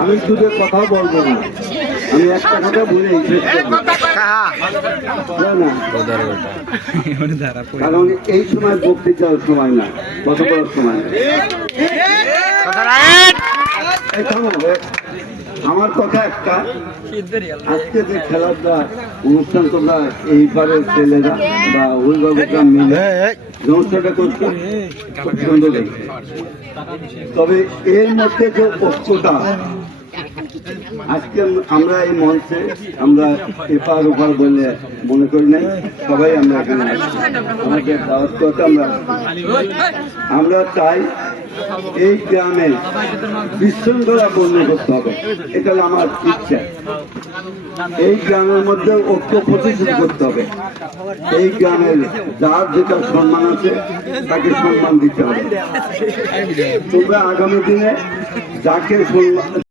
আমি শুধু কথা বলবো না, আমি একটা কথা বলে কারণ এই সময় বক্তৃতার সময় না, কথা বলার সময় না। আমার কথা একটা, আজকে যে খেলাধুলা অনুষ্ঠান তোমরা এইবারের ছেলেরা বা অভিভাবকরা মিলে অনুষ্ঠানটা করছে খুব সুন্দর লাগছে। তবে এর মধ্যে যে ঐক্যটা আজকে আমরা এই মঞ্চে আমরা এপার ওপার বলে মনে করি নাই, সবাই আমরা এখানে আমাদের দাওয়াত করতে আমরা চাই এই গ্রামে বিশৃঙ্খলা বন্ধ করতে হবে, এটা আমার ইচ্ছা। এই গ্রামের মধ্যে ঐক্য প্রতিষ্ঠিত করতে হবে। এই গ্রামের যার যেটা সম্মান আছে তাকে সম্মান দিতে হবে। তোমরা আগামী দিনে যাকে